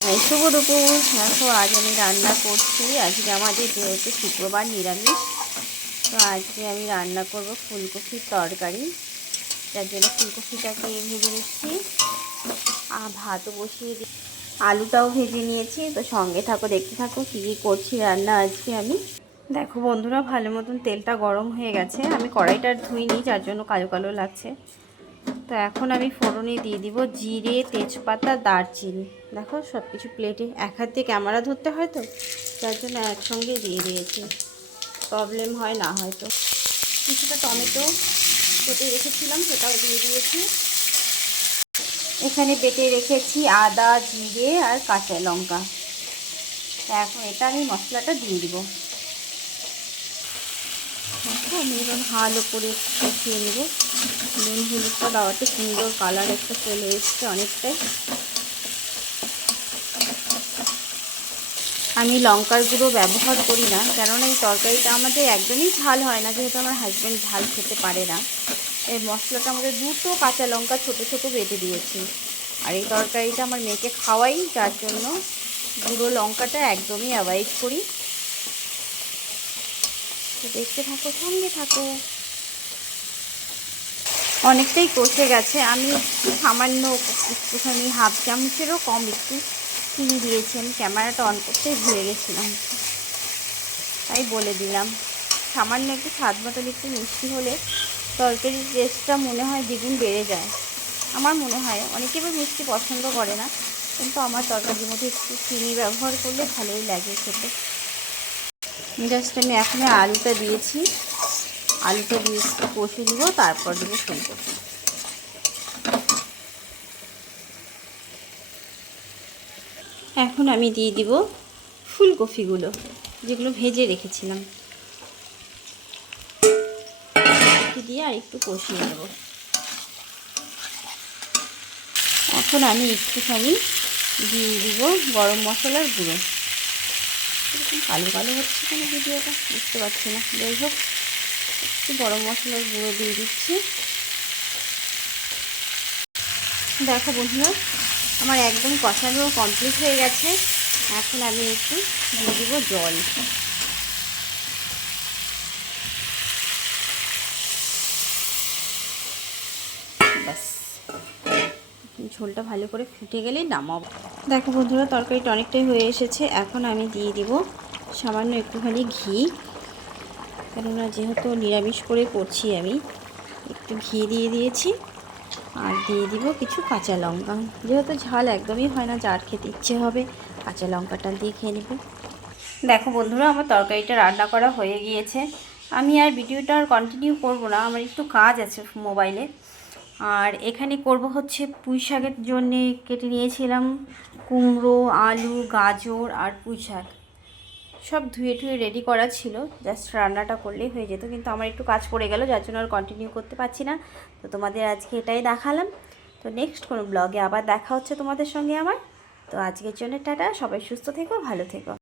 শুভ দুপুর। দেখো আজ আমি রান্না করছি। আজকে আমাদের যেহেতু শুক্রবার নিরামিষ, তো আজকে আমি রান্না করব ফুলকপির তরকারি। যার জন্য ফুলকপিটাকে ভেজে নিচ্ছি আর ভাতও বসিয়ে দিই, আলুটাও ভেজে নিয়েছি। তো সঙ্গে থাকো, দেখতে থাকো কী কী করছি রান্না আজকে আমি। দেখো বন্ধুরা, ভালো মতন তেলটা গরম হয়ে গেছে। আমি কড়াইটা ধুইনি, যার জন্য কালো কালো লাগছে। তো এখন আমি ফোড়নে দিয়ে দিব জিরে, তেজপাতা, দারচিনি। দেখো সব কিছু প্লেটে এক হাত দিয়ে ক্যামেরা ধরতে হয়, তো যার জন্য একসঙ্গে দিয়ে দিয়েছি, প্রবলেম হয় না হয়তো। কিছুটা টমেটো কেটে রেখেছিলাম, সেটাও দিয়ে দিয়েছি। এখানে বেটে রেখেছি আদা, জিরে আর কাঁচা লঙ্কা। এখন এটা আমি মশলাটা দিয়ে দিব। দেখো আমি এবার ভালো করে কষিয়ে নেব। নুন হলুদটা দেওয়াতে সুন্দর কালার একটা চলে এসছে অনেকটাই। আমি লঙ্কার গুঁড়ো ব্যবহার করি না, কেননা এই তরকারিটা আমাদের একদমই ঝাল হয় না, যেহেতু আমার হাজব্যান্ড ঝাল খেতে পারে না। এই মশলাটা আমাদের দুটো কাঁচা লঙ্কা ছোটো ছোটো বেটে দিয়েছি। আর এই তরকারিটা আমার মেয়েকে খাওয়াই, যার জন্য গুঁড়ো লঙ্কাটা একদমই অ্যাভয়েড করি। তো দেখতে থাকো, সঙ্গে থাকো। অনেকটাই কষে গেছে। আমি সামান্য একটুখানি হাফ চামচেরও কম একটু চিনি দিয়েছি। আমি ক্যামেরাটা অন করতেই ভুলে গেছিলাম, তাই বলে দিলাম। সামান্য একটু স্বাদ মতন একটু মিষ্টি হলে তরকারির টেস্টটা মনে হয় দ্বিগুণ বেড়ে যায়। আমার মনে হয় অনেকে আবার মিষ্টি পছন্দ করে না, কিন্তু আমার তরকারির মধ্যে একটু চিনি ব্যবহার করলে ভালোই লাগে খেতে। জাস্ট আমি এখন আলুটা দিয়েছি, আলুটা দিয়ে একটু কষে দিব, তারপর দেবো ফুলকপি। এখন আমি দিয়ে দিব ফুলকপিগুলো, যেগুলো ভেজে রেখেছিলাম। দিয়ে আর একটু কষিয়ে নেব। এখন আমি একটুখানি দিয়ে দিব গরম মশলার গুঁড়ো। এরকম কালো কালো হচ্ছে কেন ভিডিওটা বুঝতে পারছি না। যাই হোক, একটু গরম মশলার গুঁড়ো দিয়ে দিচ্ছি। দেখো বন্ধুরা, আমার একদম কষানো কমপ্লিট হয়ে গেছে। এখন আমি একটু দিয়ে দিব জল। ব্যাস, ঝোলটা ভালো করে ফুটে গেলেই নামাবো। দেখো বন্ধুরা, তরকারিটা অনেকটাই হয়ে এসেছে। এখন আমি দিয়ে দিব সামান্য একটুখানি ঘি, কেননা যেহেতু নিরামিষ করে করছি আমি, একটু ঘি দিয়ে দিয়েছি। আর দিয়ে দিব কিছু কাঁচা লঙ্কা, যেহেতু ঝাল একদমই হয় না, যার খেতে ইচ্ছে হবে কাঁচা লঙ্কাটা দিয়ে খেয়ে নেবে। দেখো বন্ধুরা, আমার তরকারিটা রান্না করা হয়ে গিয়েছে। আমি আর ভিডিওটা আর কন্টিনিউ করব না, আমার একটু কাজ আছে মোবাইলে। আর এখানে করব হচ্ছে পুঁই শাকের জন্যে কেটে নিয়েছিলাম কুমড়ো, আলু, গাজর আর পুঁই শাক। সব ধুয়ে টুয়ে রেডি করা ছিল, জাস্ট রান্নাটা করলেই হয়ে যেত, কিন্তু আমার একটু কাজ পড়ে গেল, যার জন্য আর কন্টিনিউ করতে পারছি না। তো তোমাদের আজকে এটাই দেখালাম। তো নেক্সট কোনো ব্লগে আবার দেখা হচ্ছে তোমাদের সঙ্গে আমার। তো আজকের জন্য টাটা, সবাই সুস্থ থেকো, ভালো থেকো।